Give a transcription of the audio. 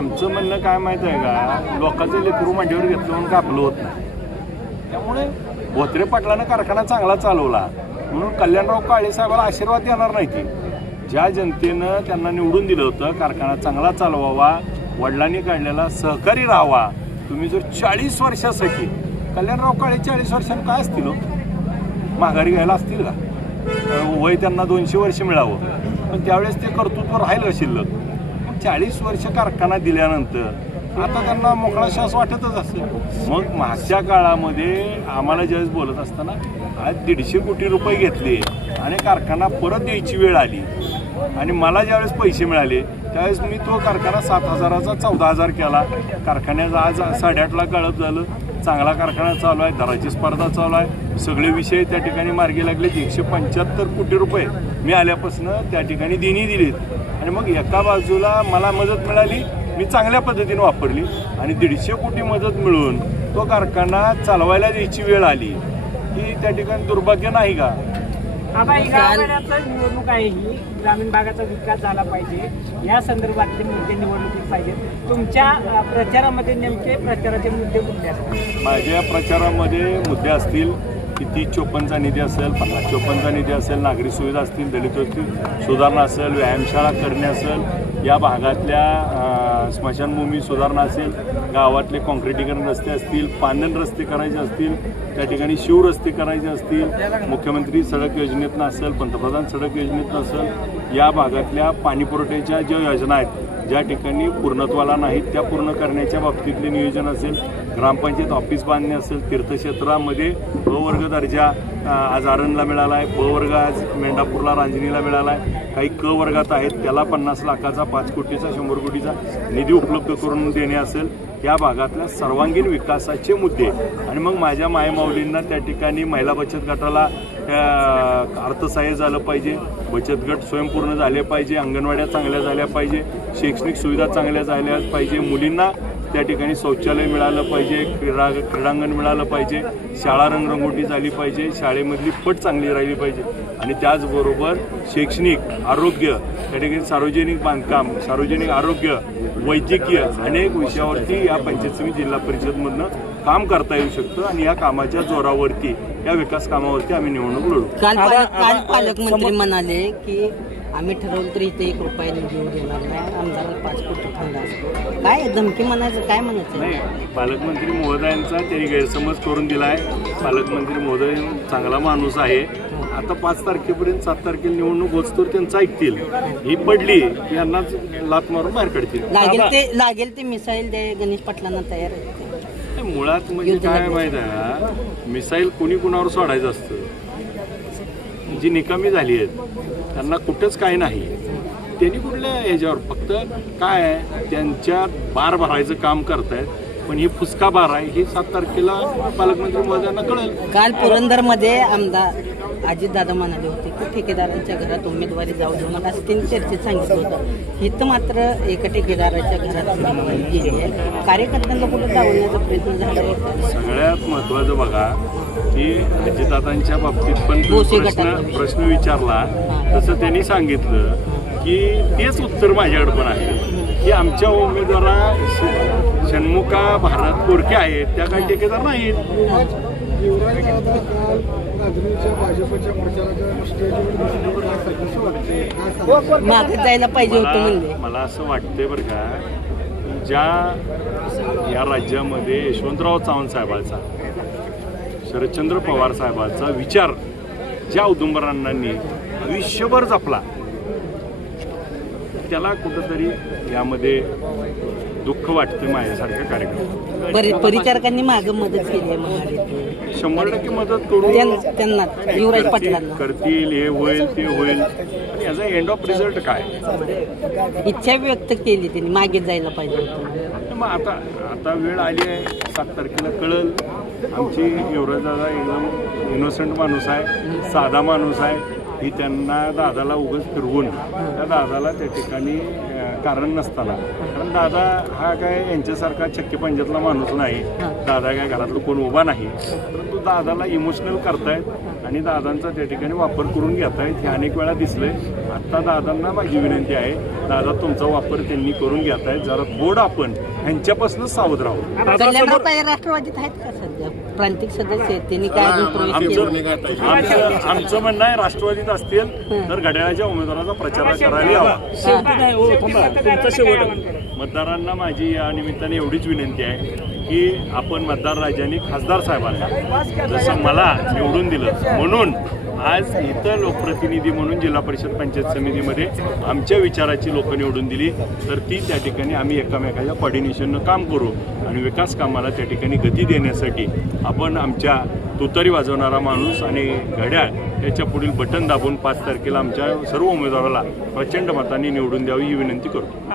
आमचं म्हणणं काय माहिती आहे का, लोकांचं लेकरू मांडीवर घेतलं म्हणून कापलं होत नाही. त्यामुळे भोत्रे पाटलानं कारखाना चांगला चालवला म्हणून कल्याणराव काळे साहेबाला आशीर्वाद देणार नाही की. ज्या जनतेनं त्यांना निवडून दिलं होतं कारखाना चांगला चालवावा, वडिलांनी काढलेला सहकारी राहावा. तुम्ही जर 40 वर्षासाठी कल्याणराव काळे 40 वर्षांनी काय असतील माघारी घ्यायला असतील का? वय त्यांना 200 वर्ष मिळावं, पण त्यावेळेस ते कर्तृत्व राहील का शिल्लक? 40 वर्ष कारखाना दिल्यानंतर आता त्यांना मोकळा श्वास वाटतच असेल. मग मागच्या काळामध्ये आम्हाला ज्यावेळेस बोलत असताना आज 150 कोटी रुपये घेतले आणि कारखाना परत द्यायची वेळ आली आणि मला ज्यावेळेस पैसे मिळाले त्यावेळेस मी तो कारखाना 7,000चा 14,000 केला. कारखान्याचं आज 8.5 कळप झालं. चांगला कारखाना चालू आहे, दराची स्पर्धा चालू आहे, सगळे विषय त्या ठिकाणी मार्गी लागले. 175 कोटी रुपये मी आल्यापासून त्या ठिकाणी देणी दिलीत आणि मग एका बाजूला मला मदत मिळाली, मी चांगल्या पद्धतीने वापरली आणि 150 कोटी मदत मिळून तो कारखाना चालवायला द्यायची वेळ आली की त्या ठिकाणी दुर्भाग्य नाही का? आता निवडणूक आहे, ही ग्रामीण भागाचा विकास झाला पाहिजे या संदर्भातले मुद्दे निवडणुकीत पाहिजे. तुमच्या प्रचारामध्ये नेमके प्रचाराचे मुद्दे कुठले असतील? माझ्या प्रचारामध्ये मुद्दे असतील की 30-54चा निधी असेल, 50-54चा निधी असेल, नागरी सुविधा असतील, दलित वस्ती सुधारणा असेल, व्यायामशाळा करणे असेल, या भागातल्या स्मशानभूमी सुधारणा असेल, गावातले काँक्रिटीकरण रस्ते असतील, पांदण रस्ते करायचे असतील, त्या ठिकाणी शिवरस्ते करायचे असतील, मुख्यमंत्री सडक योजनेतनं असेल, पंतप्रधान सडक योजनेतनं असेल, या भागातल्या पाणीपुरवठ्याच्या ज्या योजना आहेत ज्या ठिकाणी पूर्णत्वाला नाहीत त्या पूर्ण करण्याच्या बाबतीतले नियोजन असेल, ग्रामपंचायत ऑफिस बांधणे असेल, तीर्थक्षेत्रामध्ये ब वर्ग दर्जा आज आरणला मिळाला आहे, ब वर्ग आज मेंढापूरला रांजणीला मिळाला आहे, काही क वर्गात आहेत त्याला 50 लाखाचा 5 कोटीचा 100 कोटीचा निधी उपलब्ध करून देणे असेल, या भागातल्या सर्वांगीण विकासाचे मुद्दे. आणि मग माझ्या मायमाऊलींना त्या ठिकाणी महिला बचत गटाला अर्थसहाय्य झालं पाहिजे, बचत गट स्वयंपूर्ण झाले पाहिजे, अंगणवाड्या चांगल्या झाल्या पाहिजे, शैक्षणिक सुविधा चांगल्या झाल्या पाहिजे, मुलींना त्या ठिकाणी शौचालय मिळालं पाहिजे, क्रीडांगण मिळालं पाहिजे, शाळा रंगरंगोटी झाली पाहिजे, शाळेमधली पट चांगली राहिली पाहिजे आणि त्याचबरोबर शैक्षणिक, आरोग्य, त्या ठिकाणी सार्वजनिक बांधकाम, सार्वजनिक आरोग्य, वैद्यकीय अनेक विषयावरती या पंचायत समिती जिल्हा परिषदमधनं काम करता येऊ शकतं आणि या कामाच्या जोरावरती या विकास कामावरती आम्ही निवडणूक लढू. काल पालकमंत्री म्हणाले की आम्ही ठरवलं तरी इथे 1 रुपया निधी येऊ देणार नाही, आमदाराला 5 कोटी फंड असतो. काय धमकी म्हणायचं, काय म्हणायचं? नाही, पालकमंत्री महोदयांचा त्यांनी गैरसमज करून दिला आहे. पालकमंत्री महोदय चांगला माणूस आहे. आता 5 तारखेपर्यंत 7 तारखेला निवडणूक होतोवर त्यांचं ऐकतील, ही पडली की यांनाच लात मारून बाहेर काढतील. लागेल ते मिसाईल द्या गणेश पाटलांना तयार आहे. मुळात म्हणजे काय माहीत आहे, मिसाईल कोणी कुणावर सोडायचं असतं. जी निकामी झाली आहेत त्यांना कुठंच काय नाही, त्यांनी कुठल्या ह्याच्यावर फक्त काय आहे त्यांच्या बार भरायचं काम करतायत, पण ही फुसका बार आहे ही 7 तारखेला पालकमंत्री महोदयांना कळेल. काल पुरंदरमध्ये आमदार अजितदादा म्हणाले होते की ठेकेदारांच्या घरात उमेदवारी जाऊ देऊ नका असं त्यांनी चर्चेत सांगितलं होतं. इथं मात्र एका ठेकेदाराच्या घरात गेली आहे. कार्यकर्त्यांना कुठं जावण्याचा प्रयत्न झाला आहे. सगळ्यात महत्त्वाचं बघा की अजितदादांच्या बाबतीत पण प्रश्न विचारला तसं त्यांनी सांगितलं की तेच उत्तर माझ्याकडे पण आहे की आमच्या उमेदवारा षण्मुखा भारत कोरके आहेत, त्या काही ठेकेदार नाहीत. मागे जायला पाहिजे होतं म्हणजे मला असं वाटतंय बरं का, ज्या या राज्यामध्ये यशवंतराव चव्हाण साहेबांचा, शरदचंद्र पवार साहेबांचा विचार ज्या औदुंबरांनी आयुष्यभर जपला त्याला कुठंतरी यामध्ये दुःख वाटतं. माझ्यासारख्या कार्यक्रम परिचारकांनी मागे मदत केली आहे, 100% मदत करून त्यांना युवराज पाटलांना करतील, हे होईल ते होईल. आणि याचा एंड ऑफ रिझल्ट काय, इच्छा व्यक्त केली त्यांनी मागे जायला पाहिजे होतं. मग आता वेळ आली आहे, 7 तारखेला कळेल. आमची युवराज दादा एकदम इनोसंट माणूस आहे, साधा माणूस आहे. ही त्यांना दादाला उगाच फिरवून त्या दादाला त्या ठिकाणी कारण नसताना, कारण दादा हा काय यांच्यासारखा चक्की पंजातला माणूस नाही, दादा काय घरातलं कोण उभा नाही, परंतु दादाला इमोशनल करतायत आणि दादांचा त्या ठिकाणी वापर करून घेतायत. हे अनेक वेळा दिसलंय. आत्ता दादांना माझी विनंती आहे, दादा तुमचा वापर त्यांनी करून घेतायत, जरा थोडं आपण ह्यांच्यापासूनच सावध राहू. कल्याणराव काळे राष्ट्रवादीत आहेत का सध्या प्रांतिक सदस्य आहेत, त्यांनी काय अजून प्रवेश केला? आमचं म्हणणं आहे राष्ट्रवादीत असतील तर घड्याळाच्या उमेदवाराचा प्रचार करायला हवा. मतदारांना माझी या निमित्ताने एवढीच विनंती आहे की आपण मतदार राजांनी खासदार साहेबांना जसं मला निवडून दिलं म्हणून आज इथं लोकप्रतिनिधी म्हणून जिल्हा परिषद पंचायत समितीमध्ये आमच्या विचाराची लोक निवडून दिली, तर ती त्या ठिकाणी आम्ही एकमेकाच्या कॉर्डिनेशननं काम करू आणि विकास कामाला त्या ठिकाणी गती देण्यासाठी आपण आमच्या तुतारी वाजवणारा माणूस आणि घड्याळ याच्या पुढील बटन दाबून 5 तारखेला आमच्या सर्व उमेदवाराला प्रचंड मतांनी निवडून द्यावी ही विनंती करतो.